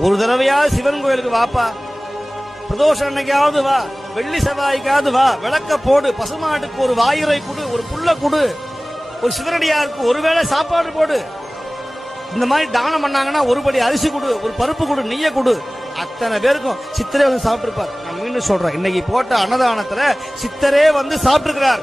ஒரு தடவையாவது சிவன் கோயிலுக்கு வாப்பா. பிரதோஷம் அன்னைக்காவது வா வெள்ளி செவ்வாய்க்காவது வா விளக்க போடு பசுமாட்டுக்கு ஒரு வாயுரை கொடு ஒரு புல்ல கொடு ஒரு சிவனடியாருக்கு ஒருவேளை சாப்பாடு போடு. இந்த மாதிரி தானம் பண்ணாங்கன்னா ஒரு படி அரிசி கொடு ஒரு பருப்பு கொடு நெய்ய கொடு. அத்தனை பேருக்கும் சித்தரே வந்து சாப்பிட்டுருப்பார். நான் மீண்டும் சொல்றேன் இன்னைக்கு போட்ட அன்னதானத்துல சித்தரே வந்து சாப்பிட்டுருக்கிறார்.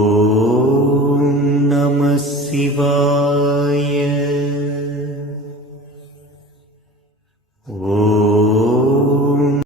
Oh.